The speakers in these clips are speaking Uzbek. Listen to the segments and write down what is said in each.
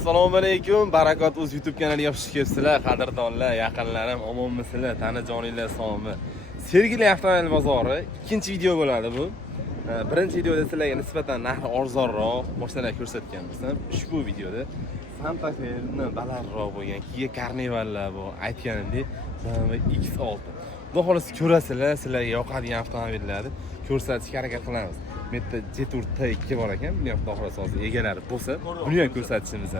Assalomu alaykum, Barakot o'z YouTube kanaliga xush kelibsizlar, qadrdonlar, yaqinlarim, omonmisizlar, tanajoninglar sog'mi. Sergeli avtomobil bozori ikkinchi video bo'ladi bu. Birinchi videoda sizlarga nisbatan narxi arzonroq mashinalar ko'rsatganmiz. Ushbu videoda Santa Fe'ni balandroq bo'lgan, Kia Carnivallar bu aytganimdek BMW X6. Xudo xolasa ko'rasizlar, sizlarga yoqadigan avtomobillarni ko'rsatishga harakat qilamiz. Bu yerda Jetur T2 bor ekan, buni ham xudo xolasa hozir egalari bo'lsa, buni ham ko'rsatishimiz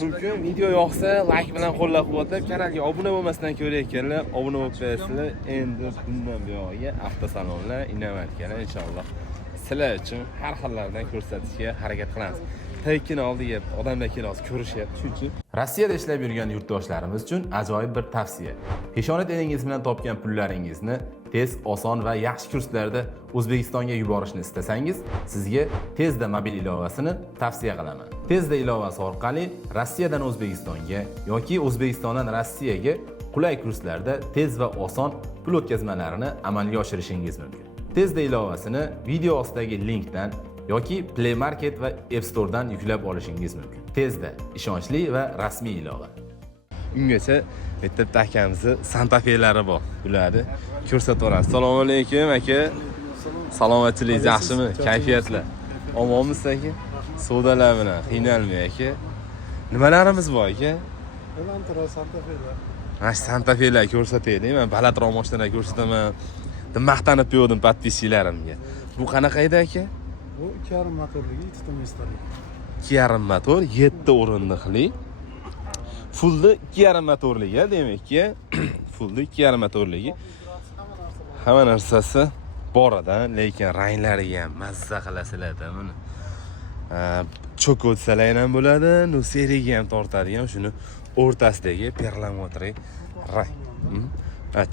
mumkin. Video yoqsa, like bilan qo'llab-quvvatlab, kanalga obuna bo'lmasdan ko'rayotganlar, obuna bo'lib qo'yasizlar. Endi bundan buyog'iga avtosalonlar, inovatkalar inshaalloh sizlar uchun har xillardan ko'rsatishga harakat qilamiz. T2ni oldiga odamlar kelib ko'rishyapti, shuning Rossiyada ishlab yurgan yurtdoshlarimiz uchun ajoyib bir tavsiya. Peshonat elingiz bilan topgan pullaringizni tez, oson va yaxshi kurslarda O'zbekistonga yuborishni istasangiz, sizga Tezda mobil ilovasini tavsiya qilaman. Tezda ilovasi orqali Rossiyadan O'zbekistonga yoki O'zbekistondan Rossiyaga qulay kurslarda tez va oson pul o'tkazmalarini amalga oshirishingiz mumkin. Tezda ilovasini video ostidagi linkdan yoki Play Market va App Store'dan yuklab olishingiz mumkin. Tezda ishonchli va rasmiy ilova. Ungacha bitta akamizni Santa Fe'lari bor. Ularni ko'rsatib o'ramiz. Assalomu alaykum aka. Salomatchilik yaxshimi? Kayfiyatlar. Omonmisiz aka? Savdolar bilan qiynalmay aka. Nimalarimiz bor aka? Elantra Santa Fe'lar. Mana Santa Fe'lar ko'rsataylik. Men balandroq mashinalar ko'rsataman. Maqtanib qo'ydim podpischalarimga. Bu qanaqa edi aka? Bu 2,5 motorli, 2 mestali. 2,5 motor, 7 o'rindiqli. Fullda 2,5 motorliga, demakki, fullda 2,5 motorligi. Hamma narsasi bor edi, lekin ranglariga ham mazza qilasizlar-da buni. Cho'kotsalar ham bo'ladi, no seriyaga ham tortadigan shuni o'rtasidagi perlamontri rang.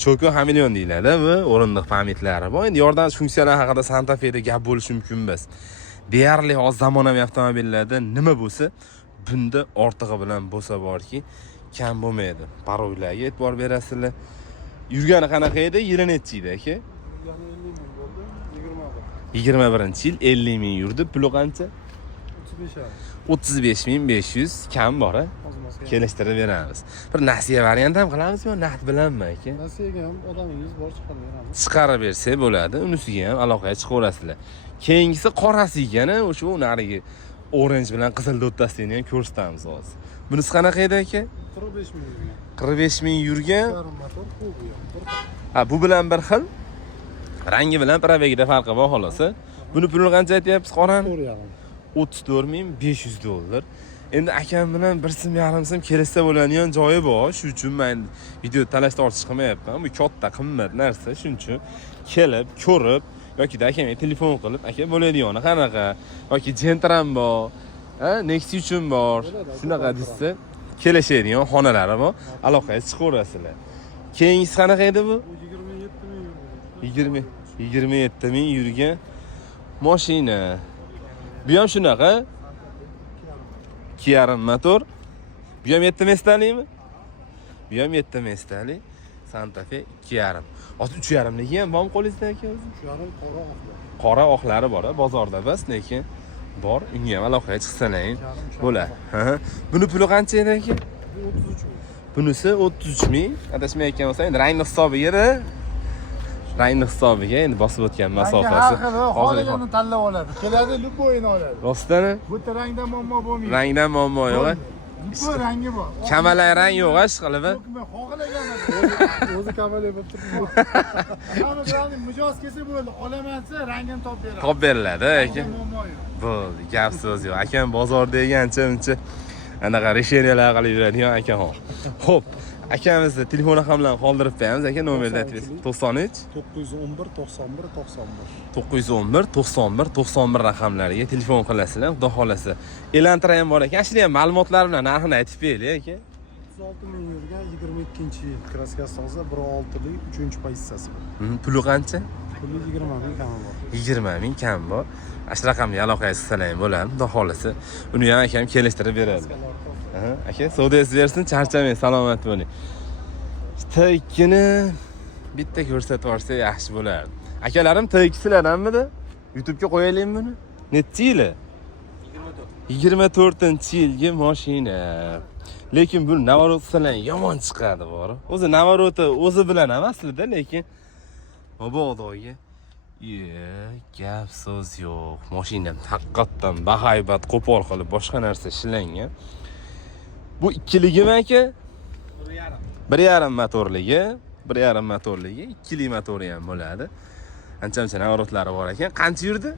Cho'ko hamilyon deyiladi va o'rindiq pamitlari bor. Endi yordamchi funksiyalar haqida Santa Fe'da gap bo'lishi mumkin emas. Deyarli hozir zamonaviy avtomobillarda nima bo'lsa, bunda ortig'i bilan bo'lsa borki, kam bo'lmaydi. Paroylarga e'tibor berasizlar. Yurgani qanaqa edi? Yili necha edi aka? 21-yil 50 ming yurdi. Puli qancha? 35.500 kam bor. Kelishtirib beramiz. Bir nasiya variant ham qilamizmi, naqd bilanmi aka? Nasiyaga ham odamingiz bor chiqarib beramiz. Chiqarib bersa bo'ladi, unisiga ham aloqaga chiqaverasizlar. Keyingisi qorasi ekani, o'sha unarigi orange bilan qizil o'rtasidagini ham ko'rsatamiz hozir. Bunisi qanaqa edi aka? 45 ming yurgan. 45 ming yurgan. Motor kubi ham. Ha, bu bilan bir xil. Rangi bilan probegida farqi bor xolosa. Buni pulini qancha aytyapsiz qoran? 34.500 dollar. Endi akam bilan 1.5 so'm kelsa bo'ladigan joyi bor. Shuning uchun men video talash tortish qilmayapman. Bu katta qimmat narsa, shuning uchun kelib, ko'rib yoki akamga telefon qilib, aka bo'ladigani qanaqa yoki Gentram bor, Nexi uchun bor. Shunaqa desa, kelishadigan xonalari bor. Aloqaga chiqaverasizlar. Keyingisi qanaqa edi bu? 27 ming yurgan mashina. Bu ham shunaqa 2,5 motor. Bu ham 7 mestalimi? Bu ham 7 mestali Santa Fe 2,5. Hozir 3,5 ligi ham bormi qo'lingizda aka o'zi? 3,5 qora oqlari bor, bozorda bas, lekin bor. Unga ham aloqaga chiqsalaring bo'ladi. Buni puli qancha edi aka? 33 ming. Bunisi 33 ming. Adashmayotgan bo'lsam, endi rangni hisobiga rangni hisobiga endi bosib o'tgan masofasi. Hozirgina tanlab oladi. Keladi, luboyini oladi. Rostdan? Bu rangda muammo bo'lmaydi. Rangdan muammo yo'q. Bu rangi bor. Kamalak rang yo'q, ishqilib. Men xohlagan o'zi kamalak bo'lib turibdi. Hamma bilan mijoz kelsa bo'ldi. Olamansa rangini topib beradi. Topib beriladi aka. Muammo yo'q. Bo'ldi, gap so'z yo'q. Akam bozor degancha-muncha anaqa resheniyalar qilib yuradigan akaxon. Xo'p, akamizni telefon raqamlarini qoldirib qo'yamiz aka, nomerda aytingiz. 93 911 91 91. 911 91 91 raqamlariga telefon qilasizlar, xudo xolasa. Elantra ham bor ekan. Shuni ham ma'lumotlar bilan narxini aytib beraylik aka. 36 ming yurgan 22-yil kraskasi hozir 1.6lik 3-pozitsiyasi bor. Puli qancha? Puli 20 ming kam bor. 20 ming kam bor. Shu raqamga aloqaga chiqsalaring bo'ladi, xudo xolasa. Uni ham akam kelishtirib beradi. Aka, savdoyingiz bersin, charchamang, salomat bo'ling. T2ni bitta ko'rsatib yuborsa yaxshi bo'lardi. Akalarim T2 sizlardanmidi? YouTube'ga qo'yaylikmi buni? Necha yili? 24-yilgi mashina. Lekin bu Navarot bilan yomon chiqadi bor. O'zi Navarot o'zi bilan emas-da, lekin mabodoga gap so'z yo'q. Mashina haqiqatan bahaybat qo'pol qilib boshqa narsa ishlangan. Bu ikkiligimi aka? 1.5 motorligi, 1.5 motorligi, 2 motori ham bo'ladi. Ancha-muncha Navarotlari bor ekan. Qancha yurdi?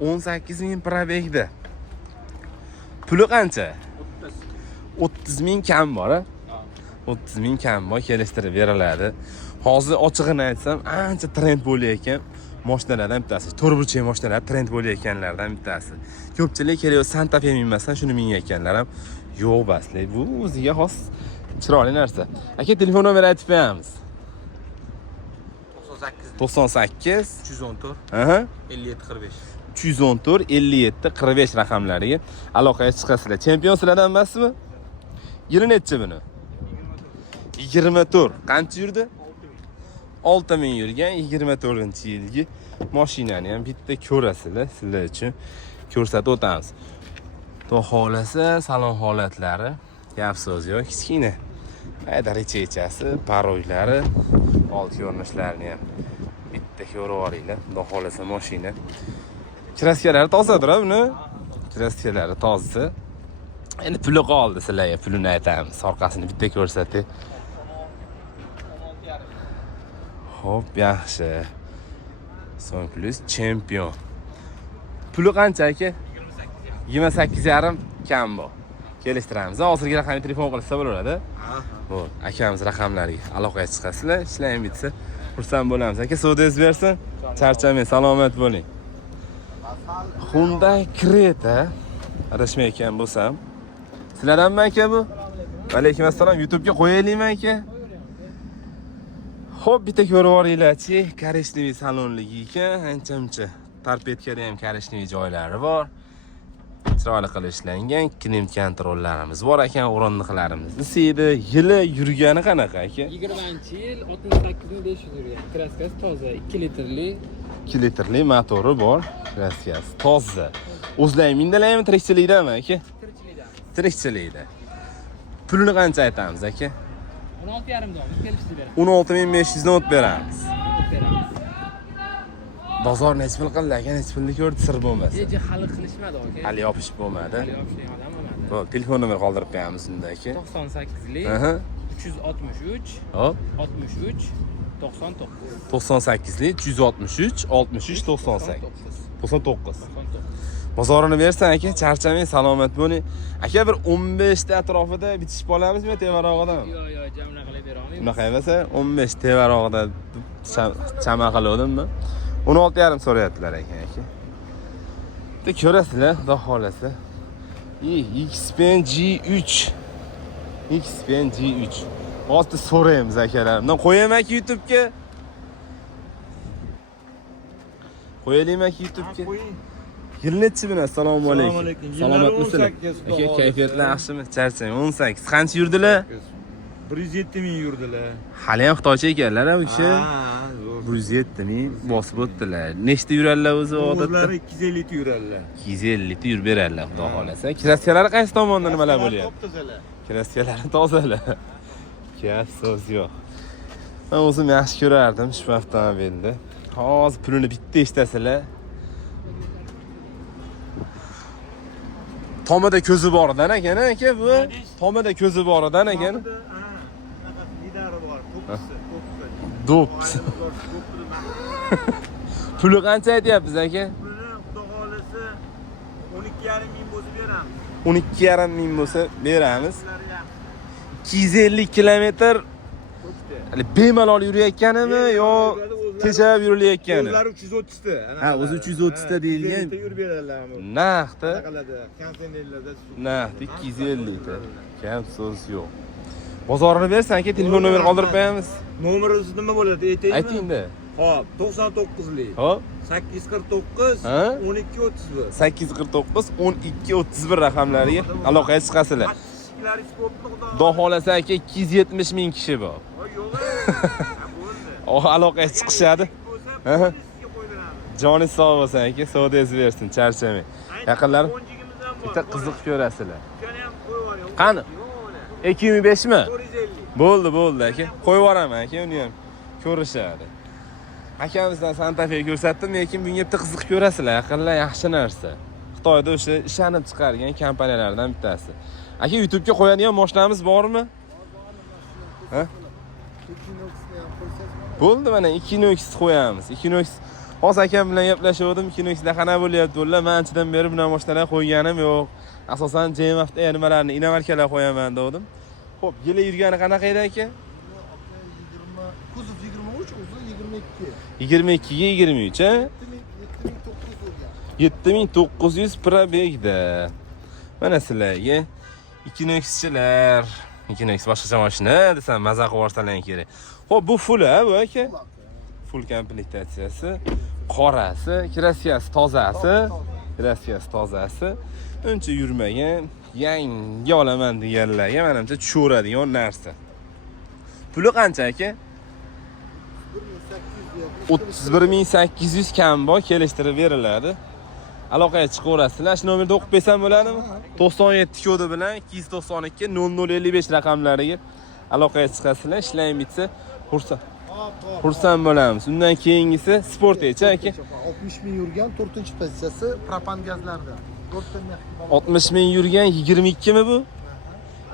18 ming probegda. Puli qancha? 30 ming kam bor, a? 30 ming kam bor, kelishtirib beriladi. Hozir ochig'ini aytsam, ancha trend bo'layotgan mashinalardan bittasi. Turbochey mashinalar trend bo'layotganlardan bittasi. Ko'pchilik kelayotgan Santa Fe minmasdan shuni mingayotganlar ham yo'q baslik. Bu o'ziga xos chiroyli narsa. Aka, telefon nomer aytib qo'yamiz. 98 314 aha 57 45. 314 57 45 raqamlariga aloqaga chiqasizlar. Chempion sizlardan emasmi? Yili necha buni? 24. Qancha yurdi? 6000 yurgan 24-yilgi mashinani ham bitta ko'rasizlar, sizlar uchun ko'rsatib o'tamiz. Xudo xolasa, salon holatlari, gap so'z yo'q, kichkina. Qayda rechechasi, paroylari, old ko'rinishlarini ham bitta ko'rib olinglar. Xudo xolasa mashina. Kraskalari tozadir buni. Kraskalari toza. Endi puli qoldi sizlarga, pulini aytamiz. Orqasini bitta ko'rsatib. Hop, yaxshi. Son plus chempion. Puli qancha aka? 28,5 kam bu. Kelishtiramiz. Hozirgi raqamga telefon qilsa bo'laveradi. Bu akamiz raqamlariga aloqaga chiqasizlar. Ishlayim bitsa, xursand bo'lamiz. Aka, savdoyingiz bersin. Charchamang, salomat bo'ling. Hyundai Creta adashmayotgan bo'lsam, sizlardanmi aka bu? Alaykum assalom. YouTube'ga qo'yaylikmi aka? Xo'p, bitta ko'rib oringlar-chi, korishniy salonligi ekan, ancha-muncha torpedkada ham korishniy joylari bor. Chiroyli qilib ishlangan, klimat kontrollarimiz bor ekan, o'rindiqlarimiz isiydi. Yili yurgani qanaqa aka? 20-yil 68.500 yurgan. Kraskasi toza, 2 litrli. 2 litrli motori bor, kraskasi toza. O'zlaring mindalaymi, tirikchilikdami aka? Tirikchilikda. Pulini qancha aytamiz aka? 16,5 dom, kelishtirib beramiz. 16500 dan o'tib beramiz. Bozor necha pul qildi aka, necha pulni ko'rdi, sir bo'lmasa. Hali qilishmadi aka. Hali yopishib bo'lmadi. Hali yopishgan odam bo'lmadi. Xo'p, telefon nomer qoldirib qo'yamiz unda aka. 98li 363 Hop, 63 99. 98li 363 63 98. 99. 99. Bozorini bersan aka, charchamang, salomat bo'ling. Aka, bir 15 ta atrofida bitishib qolamizmi tevarog'idan? Yo'q, jamla qilib bera olmaymiz. Unaqa emas, 15 tevarog'ida chama qiluvdimmi? 16,5 so'rayaptilar ekan aka. Bitta ko'rasizlar, xudo xolasa. Xpen G3. Xpen G3. Hozir so'raymiz akalarimdan. Qo'yaman aka YouTube'ga. Qo'yaylikmi aka YouTube'ga? Yil nechi buni? Assalomu alaykum. Salomatmisizlar? Aka, kayfiyatlar yaxshimi? Charchang. 18. Qancha yurdilar? 107 ming yurdilar. Hali ham xitoycha ekanlar u kishi. 107 ming bosib o'tdilar. Nechta yuradilar o'zi odatda? O'zlari 250 ta yuradilar. 250 ta yurib beradilar, xudo xolasa. Kraskalari qaysi tomonda nimalar bo'lyapti? Tozalar. Kraskalari tozalar. Gap so'z yo'q. Men o'zim yaxshi ko'rardim shu avtomobilni. Hozir pulini bitta eshitasalar. Tomida ko'zi boridan ekan aka bu. Tomida ko'zi boridan ekan. Lidari bor, to'qqizta. Do'p. Puli qancha aytyapsiz aka? Pulini xudo xolasa 12,5 ming bo'lsa beramiz. 12,5 ming bo'lsa beramiz. 250 kilometr hali bemalol yurayotganimi yo tejab yurilayotgani? O'zlari 330 ta. Ha, o'zi 330 ta deyilgan. Yurib beradilar. Naqdi. Qiladi. Kontenerlarda. Naqdi 250 ta. Kam so'z yo'q. Bozorini bersan aka, telefon nomer qoldirib qo'yamiz. Nomeringiz nima bo'ladi? Aytaymi? Ayting-da. Hop, 99lik. Hop. 849 Ha? 1231. 849 1231 raqamlariga aloqaga chiqasizlar. Kichiklarimiz ko'pmi xudo? Xudo xolasa aka 270 ming kishi bor. Yo'q. Aloqaga chiqishadi. Bo'lsa, sizga qo'ydiramiz. Joningiz sog' bo'lsin aka, savdoyingiz bersin, charchamang. Yaqinlar 10-20 Bitta qiziq ko'rasizlar. Ukkani ham qo'yib yuboring. Qani? 205 mi? 450. Bo'ldi aka. Qo'yib yuboraman aka, uni ham ko'rishadi. Akamizdan Santa Fe ko'rsatdim, lekin bunga bitta qiziq ko'rasizlar, yaqinlar yaxshi narsa. Xitoyda o'sha ishlanib chiqargan kompaniyalardan bittasi. Aka, YouTube'ga qo'yadigan mashinamiz bormi? Ha? Bo'ldi, mana Equinox qo'yamiz. Equinox hozir akam bilan gaplashgandim. Equinoxda qana bo'lyapti ular. Men anchadan beri buni mashinalar qo'yganim yo'q. Asosan JMF'da nimalarni, inomarkalar qo'yaman dedim. Xo'p, yili yurgani qanaqa edi aka? Kuzov 23, uzun 22. 22 ga 23, ha? 7900 probegda. Mana sizlarga Equinoxchilar, Equinox boshqacha mashina desam maza qilib yuborsalar kerak. Xo'p, bu full ha bu aka? Full komplektatsiyasi, qorasi, kraskasi tozasi, kraskasi tozasi. Uncha yurmagan, yangi olaman deganlarga menimcha tushaveradigan narsa. Puli qancha aka? 31800 kam bor, kelishtirib beriladi. Aloqaga chiqaverasizlar. Shu nomerda o'qib bersam bo'ladimi? 97 kodi bilan 292 0055 raqamlariga aloqaga chiqasizlar. Ishlang bitsa, xursand bo'lamiz. Undan keyingisi Sportage aka. 60 ming yurgan 4-pozitsiyasi propan gazlarda. 60 ming yurgan 22 mi bu?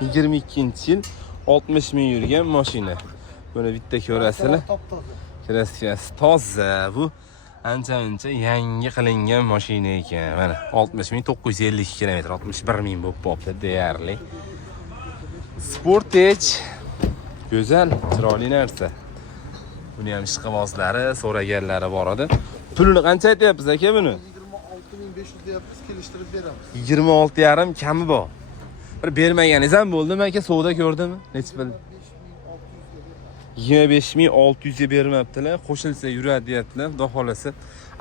22-yil 60 ming yurgan mashina. Buni bitta ko'rasizlar. Kraskasi toza bu. Ancha yangi qilingan mashina ekan. Mana 60952 km, 61000 bo'lib qopti deyarli. Sportage go'zal, chiroyli narsa. Buni ham ishqibozlari, so'raganlari bor edi. Pulini qancha aytyapsiz aka buni? 26500 deyapmiz, kelishtirib beramiz. 26,5 kami bor. Bir bermaganingiz ham bo'ldimi aka? Savdo ko'rdimi? Necha pul? 25600 ga bermabdilar. Qo'shilsa yuradi deyaptilar. Xudo xolasa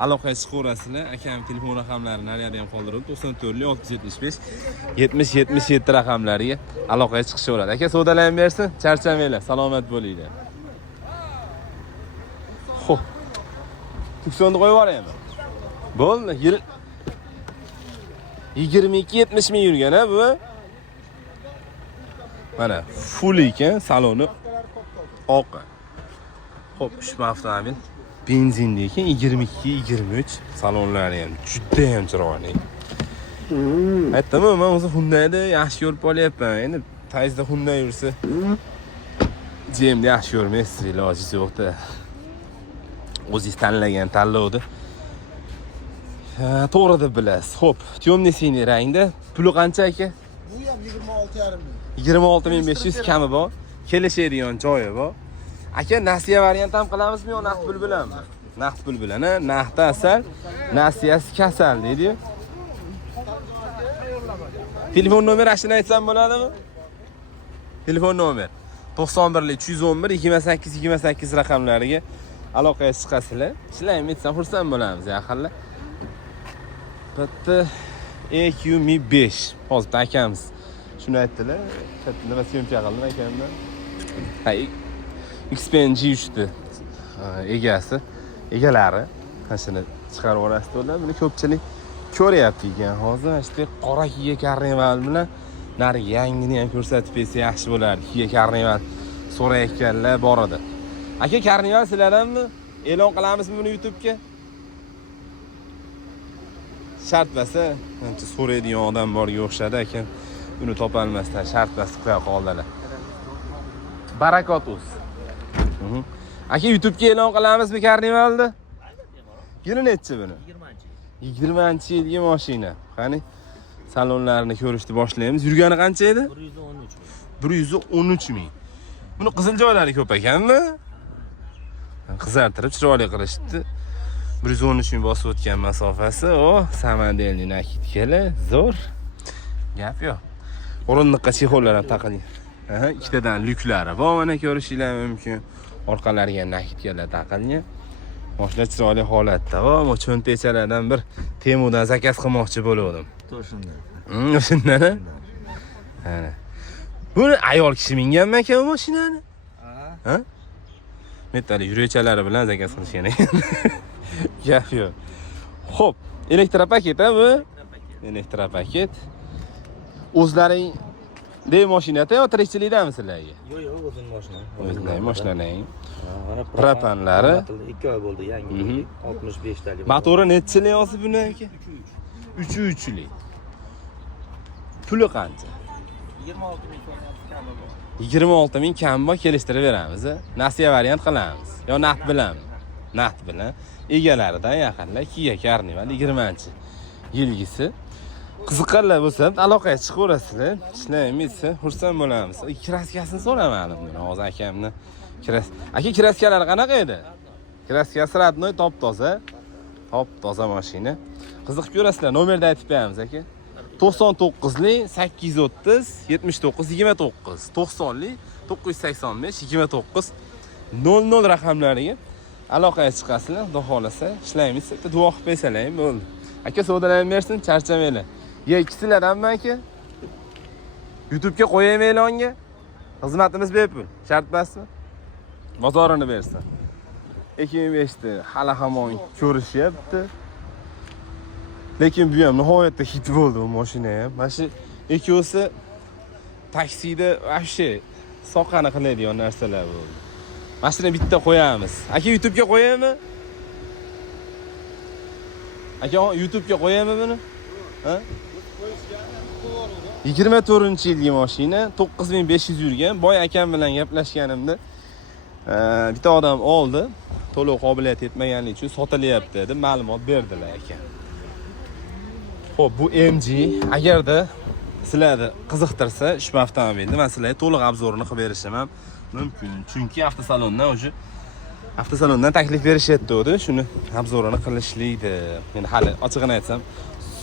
aloqaga chiqaverasizlar. Akam telefon raqamlarini nariyada ham qoldirib 94 675 70 77 raqamlariga aloqaga chiqishaveradi. Aka savdolarni bersin, charchamanglar, salomat bo'linglar. Xo'p. Tuksonni qo'yib yuboraymi? Bo'ldi, yil 22-70 ming yurgan ha bu. Mana full ekan, saloni oq. Xo'p, ushbu avtomobil benzinli ekan, 22-23, salonlari ham juda ham chiroyli. Aytdim-ku, men o'zi Hyundai'da yaxshi ko'rib olyapman. Endi tayizda Hyundai yursa, JM'da yaxshi ko'rmaysiz, ilojisi yo'q-da. O'zingiz tanlagan tanlovda to'g'ri deb bilasiz. Xo'p, temniy siniy rangda. Puli qancha aka? Bu ham 26,5 ming. 26500 kami bor. Kelishadigan joyi bor. Aka, nasiya variant ham qilamizmi yo naqd pul bilanmi? Naqd pul bilan, naqd asal, nasiyasi kasal deydi-yu. Telefon nomeri ashuni aytsam bo'ladimi? Telefon nomer 91 311 28 28 raqamlariga aloqaga chiqasizlar. Ishlaymi desa xursand bo'lamiz, yaqinlar. Bitta EQMi 5. Hozir akamiz shuni aytdilar. Katta nima syomka qildim akamdan. Ha, Xpeng G3 egalari qashini chiqarib yuborasizlar. Buni ko'pchilik ko'ryapti ekan. Hozir işte qora Kia Carnival bilan nari yangini ham ko'rsatib bersa yaxshi bo'lardi. Kia Carnival so'rayotganlar bor edi. Aka, Carnival sizlardanmi? E'lon qilamizmi buni YouTube'ga? Shart basa, ancha so'raydigan odam borga o'xshadi aka. Buni topolmasdan shart basib qo'ya qoldilar. Barakot o'z. Aka, YouTube'ga e'lon qilamizmi Carnivalni? Yili nechi buni? 20-yilgi mashina. Qani salonlarini ko'rishni boshlaymiz. Yurgani qancha edi? 113 ming. Buni qizil joylari ko'p ekanmi? Qizartirib chiroyli qilishdi. 113 ming bosib o'tgan masofasi, samodelniy nakidkalar, zo'r. Gap yo'q. O'rindiqqa chexollar ham taqilgan. Ikkitadan lyuklari bor, mana ko'rishingiz mumkin. Orqalariga nakidkalar taqilgan. Mashina chiroyli holatda. Va cho'ntekchalardan bir Temudan zakaz qilmoqchi bo'lgandim. To'shundan. Shundan. Mana. Buni ayol kishi minganmi aka bu mashinani? Ha? Metal yuruvchilari bilan zakaz qilishgan ekan. Gap yo'q. Xo'p, elektropaket bu? Elektropaket. o'zlaring de mashinada yo tirikchilikdami sizlarga? Yo'q, yo'q, o'zim mashina. O'zlaring mashinalaring. Mana Propanlari. 2 oy bo'ldi, yangi. 65 talik. Motori nechilik hozir buni aka? 3.3lik. Puli qancha? 26 ming kam bor, kelishtirib beramiz. Nasiya variant qilamiz. Yo naqd bilanmi? Naqd bilan. Egalaridan yaqinlar 2 ga karnival 20-yilgisi. Qiziqqanlar bo'lsa, aloqaga chiqaverasizlar. Ishlaymiz, xursand bo'lamiz. Kraskasini so'ramadim men hozir akamni. Aka kraskalari qanaqa edi? Kraskasi radnoy top-toza. Top-toza mashina. Qiziqib ko'rasizlar, nomerni aytib beramiz aka. 99lik 830 79 29 90lik 985 29 00 raqamlariga aloqaga chiqasizlar. Xudo xolasa ishlaymiz. Duo qilib bersalar bo'ldi. Aka savdolanib bersin, charchamanglar. Ye ikkisilardanmi aka? YouTube'ga qo'yaymi e'longa? Xizmatimiz bepul. Shart emasmi? Bozorini bersin. 2005da hali hamon ko'rishyapti. Lekin bu ham nihoyatda hit bo'ldi bu mashina ham. Mana shu ikkovsi taksida вообще soqani qiladigan narsalar bo'ldi. Mashina bitta qo'yamiz. Aka YouTube'ga qo'yaymi? Aka YouTube'ga qo'yaymi buni? Ha? 24-yilgi mashina, 9500 yurgan. Boy akam bilan gaplashganimda bitta odam oldi. To'lov qobiliyati yetmaganligi uchun sotilyapti deb ma'lumot berdilar ekan. Xo'p, bu MG. Agarda sizlarni qiziqtirsa, ushbu avtomobilni men sizlarga to'liq obzorini qilib berishim ham mumkin. Chunki avtosalondan taklif berishyapti, shuni obzorini qilishlikdi. Men hali ochig'ini aytsam,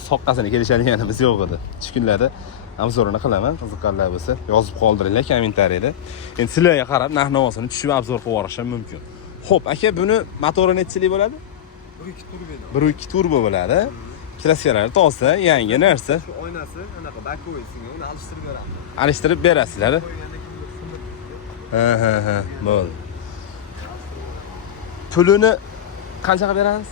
soqqasini kelishadiganimiz yo'q edi. Shu kunlarda obzorini qilaman. Qiziqqanlar bo'lsa, yozib qoldiringlar kommentariyada. Endi sizlarga qarab, narx-navosini tushib obzor qilib yuborishim mumkin. Xo'p, aka, buni motori nechilik bo'ladi? 1.2 turbo bo'ladi. Kraskalari toza, yangi narsa. Shu oynasi anaqa bakoyisiga uni alishtirib beramiz. Alishtirib berasizlar. Ha, bo'ldi. Pulini qancha qilib beramiz?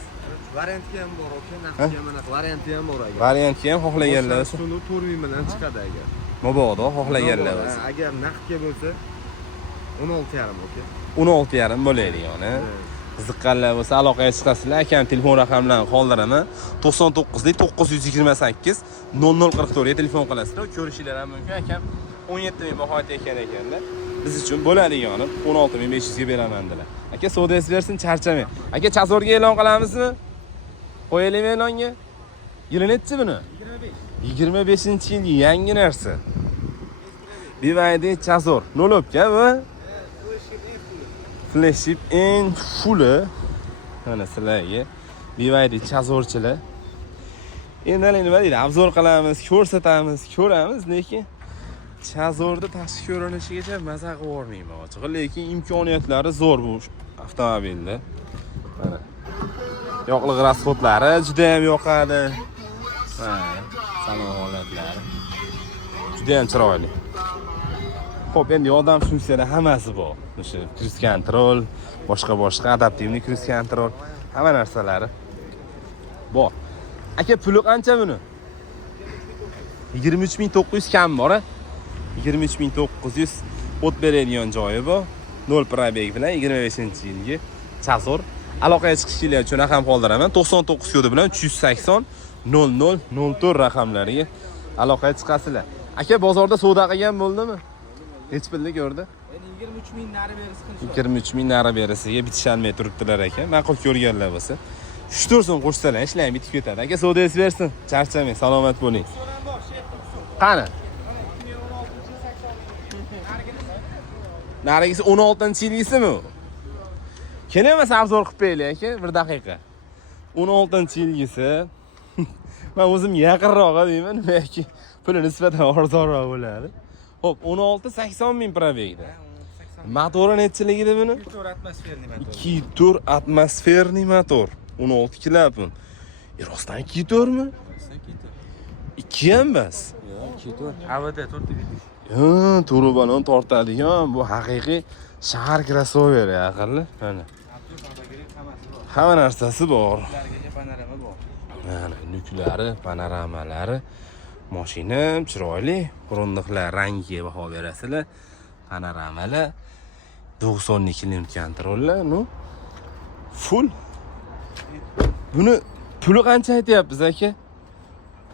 Varianti ham bor, aka, naqdga ham anaqa varianti ham bor aka. Variantga ham xohlaganlar bo'lsa, Uni 4 ming bilan chiqadi agar. Mabodo xohlaganlar bo'lsa. Agar naqdga bo'lsa 16,5 aka. 16,5 bo'ladi yani. Qiziqqanlar bo'lsa aloqaga chiqasizlar. Akam telefon raqamlarini qoldiraman. 99lik 928 0044 ga telefon qilasizlar. Ko'rishinglar ham mumkin. Akam 17 ming baho aytgan ekanlar. Biz uchun bo'ladigani 16500 ga beraman dedilar. Aka savdoyingiz bersin, charchamang. Aka Chazorga e'lon qilamizmi? Qo'yaylikmi e'longa? Yili nechi buni? 25-yilgi yangi narsa. BYD Chazor. Nolobga bu Flagship eng fulli. Mana sizlarga BYD Chazorchilar. Endi nima deydi? Obzor qilamiz, ko'rsatamiz, ko'ramiz, lekin Chazorda tashqi ko'rinishigacha maza qilib o'rnayman ochig'i, lekin imkoniyatlari zo'r bu avtomobilda. Mana yoqilg'i rasxodlari juda ham yoqadi. Mana salon holatlari juda ham chiroyli. Xo'p, endi yordam funksiyalari hammasi bor. O'sha cruise control, boshqa adaptivniy cruise control, hamma narsalari bor. Aka, puli qancha buni? 23900 kam bor-a? 23900 o't beradigan joyi bor. 0 probeg bilan 25-yilgi Chazor. Aloqaga chiqishinglar uchun raqam qoldiraman. 99 kodi bilan 380 0004 raqamlariga aloqaga chiqasizlar. Aka, bozorda savdo qilgan bo'ldimi? Hech pulni ko'rdi? Endi 23 ming nari berisi qilishdi. 23 ming nari berisiga bitishalmay turibdilar ekan. Ma'qul ko'rganlar bo'lsa, 3-4 so'm qo'shsalar ishlaymi bitib ketadi. Aka, savdoyingiz bersin. Charchamang, salomat bo'ling. Qani? Narigisi 16-yilgisimi? Kelamasa obzor qilib beraylik aka, 1 daqiqa. 16-yilgisi. Men o'zim yaqinroq deyman, yoki puli nisbatan arzonroq bo'ladi. Xo'p, 16-80 ming probegda. Motori nechiligida buni? 2 tur atmosferniy motor. 2 tur atmosferniy motor. 16 kilapun. Rostdan 2 turmi? 2 ham bas. Yo'q, 2 tur. AVD 4 vidish. Turbodan tortadigan bu haqiqiy shahar crossover yaqinli. Mana. Hamma narsasi bor. Panorama bor. Mana nuklari, panoramalari Mashina chiroyli, o'rindiqlar rangiga baho berasizlar. Panoramalar, 90 km kontrollar, no. Full. Buni puli qancha aytyapsiz aka?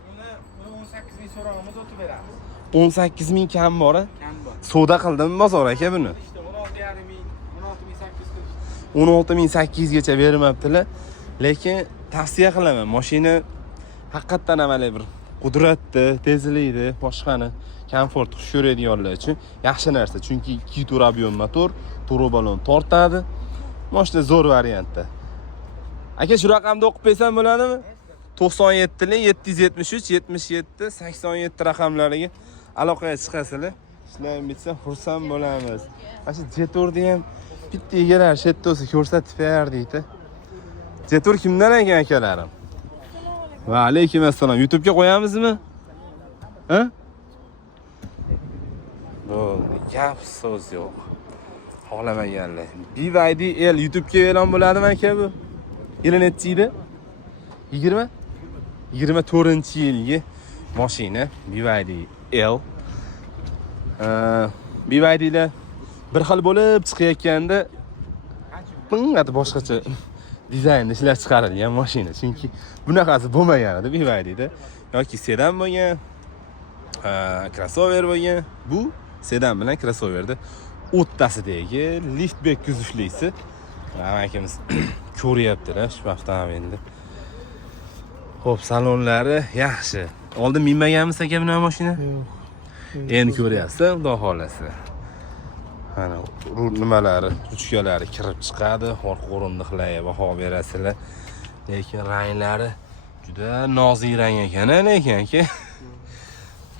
Buni 18 ming so'rog'imiz o'tib beramiz. 18 ming kam bor. Kam bor. Savdo qildim bozor aka buni. İşte 16,5 ming, 16,800 qilishdi. 16800 gacha bermabdilar. Lekin tavsiya qilaman. Mashina haqiqatan amalli bir qudratli, tezlikni, boshqani komfort xush ko'radiganlar uchun yaxshi narsa. Chunki 2 turboyon motor, turbobalon tortadi. Mashina zo'r variantda. Aka shu raqamda o'qib bersam bo'ladimi? 97 773 77 87 raqamlariga aloqaga chiqasizlar. Ishlayman bitsa xursand bo'lamiz. Mana shu Jeturni ham bitta egalar shettosi ko'rsatib berdikda. Jetur kimdan ekan akalarim? Va alaykum assalom. YouTube'ga qo'yamizmi? Ha? Bo'ldi, gap so'z yo'q. Xohlamaganlar. BYD L YouTube'ga e'lon bo'ladimi aka bu? Yili nechi edi? 20? 24-yilgi mashina BYD L. BYD'lar bir xil bo'lib chiqayotganda bunga boshqacha dizaynda ishlab chiqarilgan mashina. Chunki bunaqasi bo'lmagan edi BYD'da. Yoki sedan bo'lgan, crossover bo'lgan. Bu sedan bilan crossoverda o'rtasidagi liftbek kuzuflisi. Amakimiz ko'ryaptilar shu avtomobilni. Xo'p, salonlari yaxshi. Oldin minmaganmiz aka buni mashina? Yo'q. Endi ko'ryapsiz, xudo xolasa. Mana nimalari, ruchkalari kirib chiqadi, orqa o'rindiqlarga baho berasizlar. Lekin ranglari juda nozik rang ekan, lekin aka.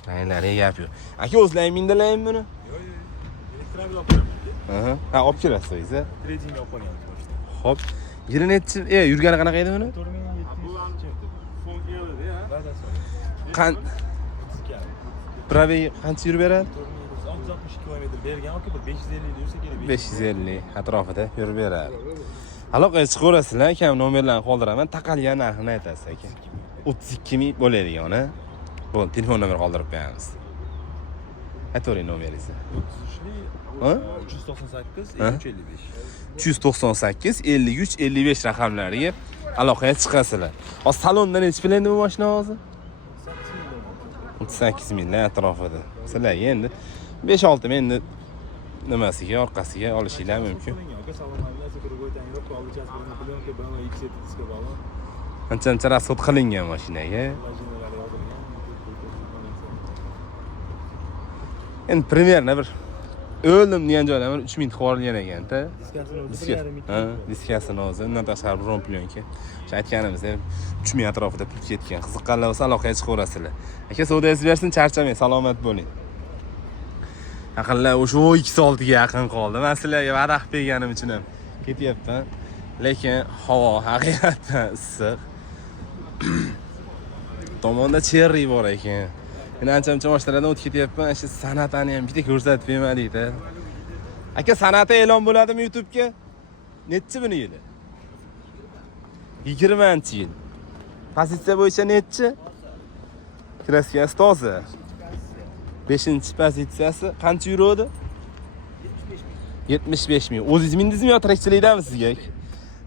Ranglariga gap yo'q. Aka o'zlaring mindilaymi buni? Yo'q, elektromobil olib qo'yaman. Ha, olib kelasiz o'zingiz. Trading olib qo'yganmiz. Xo'p. Yili nechi? Yurgani qanaqa edi buni? 4700. Fon keldi, ya. Qan Pravey qancha yurib beradi? 660 km bergan yoki 550 yursa kerak. 550 atrofida yurib beradi. Aloqaga chiqaverasizlar, kam nomerlarni qoldiraman, taqalgan narxini aytasiz aka. 32 ming bo'ladigan, ha? Bu telefon nomer qoldirib qo'yamiz. Aytavering nomeringizni. 398 5355. 398 53 55 raqamlariga aloqaga chiqasizlar. Hozir salonda nechi pul endi bu mashina hozir? 38 mingdan atrofida. Sizlarga endi 5-6 ming endi nimasiga, orqasiga olishinglar mumkin. Qancha rasxod qilingan mashinaga. Endi primerna bir o'ldim degan joylar 3 ming qo'yilgan ekan-da. Diskasini o'zi, undan tashqari rom plyonka. O'sha aytganimizda 3 ming atrofida pul ketgan. Qiziqqanlar bo'lsa aloqaga chiqaverasizlar. Aka savdoyingiz bersin, charchamang, salomat bo'ling. Yaqinlar o'sha 2 ga yaqin qoldi. Men sizlarga va'da qilib berganim uchun ham ketyapman. Lekin havo haqiqatan issiq. Tomonda cherry bor ekan. Men ancha-muncha mashinalardan o'tib ketyapman. Shu san'atni ham bitta ko'rsatib bermadingda. Aka, san'ati e'lon bo'ladimi YouTube'ga? Nechi buni yili? 20-yil. Pozitsiya bo'yicha nechi? Kraskasi toza. 5-pozitsiyasi qancha yuradi? 75 ming. O'zingiz mindingizmi yo tirikchilikdami sizga?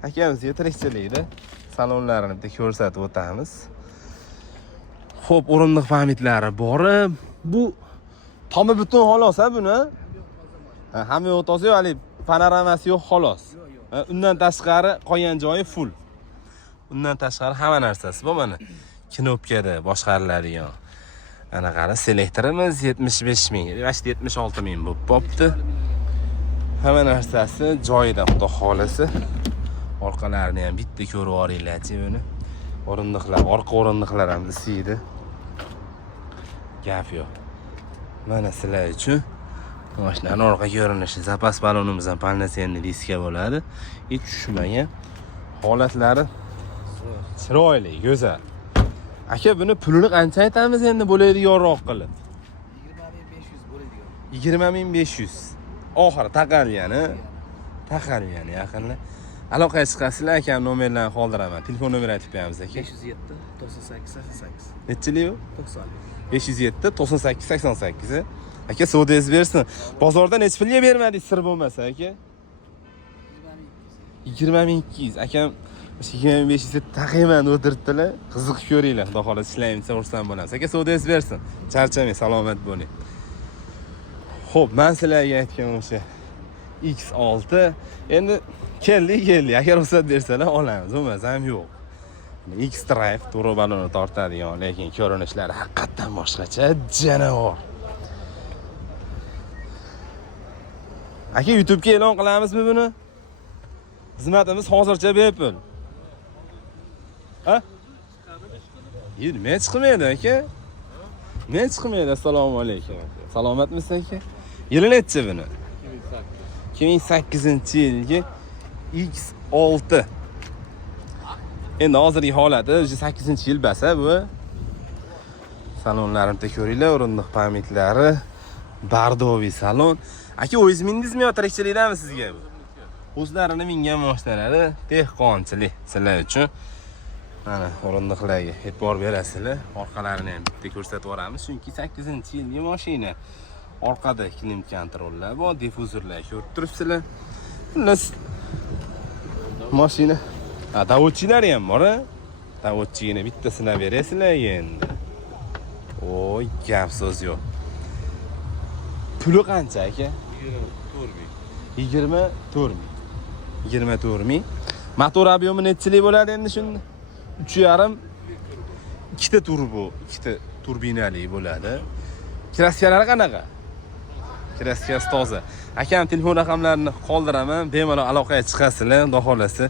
Akamizga tirikchilikda. Salonlarini bitta ko'rsatib o'tamiz. Xo'p, o'rindiq pamitlari bor. Bu tomi butun xolos ha buni. Hamma yo'q toza yo'q, hali panoramasi yo'q xolos. Undan tashqari qolgan joyi full. Undan tashqari hamma narsasi bor mana. Knopkada boshqariladigan. Ana qara, selektorimiz 75 ming, yoki 76 ming bo'lib qopti. Hamma narsasi joyida, xudo xolasa. Orqalarini ham bitta ko'rib oringlar-chi buni. O'rindiqlar, orqa o'rindiqlar ham isiydi. Gap yo'q. Mana sizlar uchun mashinaning orqa ko'rinishi, zapas balonimiz ham polnosenli diska bo'ladi. Hech tushmagan. Holatlari chiroyli, go'zal. Aka, buni pulini qancha aytamiz endi bo'ladiganroq qilib? 20500 bo'ladigan. 20500. Oxiri taqalgani yaqinlar. aloqaga chiqasizlar, akam nomerlarni qoldiraman. Telefon nomer aytib beramiz aka. 507 98 88 Nechchilik u? 90. 507 98 88. Aka savdoyingiz bersin. Bozorda necha pulga bermadingiz sir bo'lmasa aka? 20200. Akam 2500 taqiyman o'tiribdilar. Qiziq ko'ringlar. Xudo xohlasa ishlaymiz, xursand bo'lamiz. Aka savdoyingiz bersin. Charchamang, salomat bo'ling. Xo'p, men sizlarga aytgan o'sha X6 endi keldi. Agar ruxsat bersalar olamiz, bo'lmasa ham yo'q. X-Drive turbo balonni tortadigan, lekin ko'rinishlari haqiqatan boshqacha, janavar. Aka, YouTube'ga e'lon qilamizmi buni? Xizmatimiz hozircha bepul. Ha? Nima chiqmaydi aka? Nima chiqmaydi? Assalomu alaykum. Salomatmisiz aka? Yili necha buni? 2008-yilgi X6. Endi hozirgi holati o'sha 8-yil basa bu. Salonlarimda ko'ringlar, o'rindiq pamitlari, bardoviy salon. Aka, o'zingiz mindingizmi yo tirikchilikdami sizga bu? O'zlarini mingan moshtalari dehqonchilik sizlar uchun. Mana o'rindiqlarga e'tibor berasizlar. Orqalarini ham bitta ko'rsatib yuboramiz, chunki 8-yilgi mashina. Orqada klim kontrollar bor, difuzorlar ko'rib turibsizlar. Xullas mashina. Davodchilar ham bor, a? Davodchini bittasini berasizlar endi. Oy, gap so'z yo'q. Puli qancha aka? 24 ming. 24 ming. Motor obyomi nechilik bo'ladi endi shunda? 3.5 ikkita turbo, ikkita turbinali bo'ladi. Kraskalari qanaqa? Kraskasi toza. Akam telefon raqamlarini qoldiraman, bemalol aloqaga chiqasizlar, xudo xolasa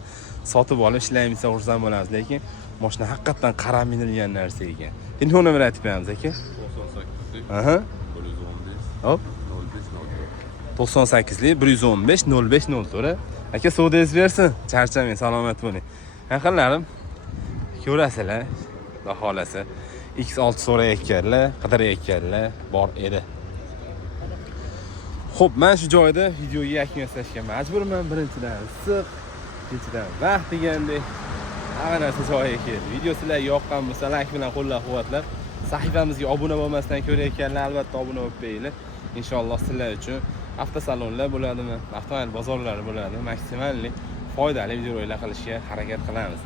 sotib olib ishlaymiz, xursand bo'lamiz, lekin mashina haqiqatan qarab minilgan narsa ekan. Telefon nomer aytib beramiz aka. 98. Aha. 115. Hop. 98lik 115 0504. Aka, savdoyingiz bersin. Charchamang, salomat bo'ling. Yaqinlarim ko'rasizlar, xudo xolasa X6 so'rayotganlar, qidirayotganlar bor edi. Xo'p, men shu joyda videoga yakun yasashga majburman. Birinchidan issiq, ikkinchidan vaqt degandek hamma narsa joyiga keldi. Video sizlarga yoqqan bo'lsa, like bilan qo'llab-quvvatlab, sahifamizga obuna bo'lmasdan ko'rayotganlar albatta obuna bo'lib qo'yinglar. Inshaalloh sizlar uchun avtosalonlar bo'ladimi, avtomobil bozorlari bo'ladimi, maksimalli foydali videolar qilishga harakat qilamiz.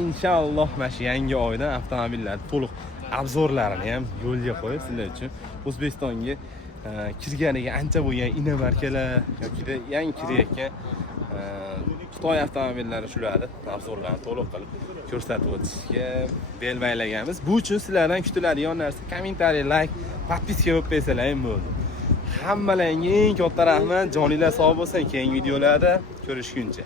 Inshaalloh mana shu yangi oyda avtomobillar to'liq obzorlarini ham yo'lga qo'yib sizlar uchun O'zbekistonga kirganiga ancha bo'lgan inomarkalar yoki yangi kirayotgan Xitoy avtomobillari shularni obzorlarini to'liq qilib ko'rsatib o'tishga bel baylaganmiz. Bu uchun sizlardan kutiladigan narsa kommentariy, like, podpiska bo'lib qo'ysalar ham bo'ldi. Hammalarga eng katta rahmat, joninglar sog' bo'lsin. Keyingi videolarda ko'rishguncha.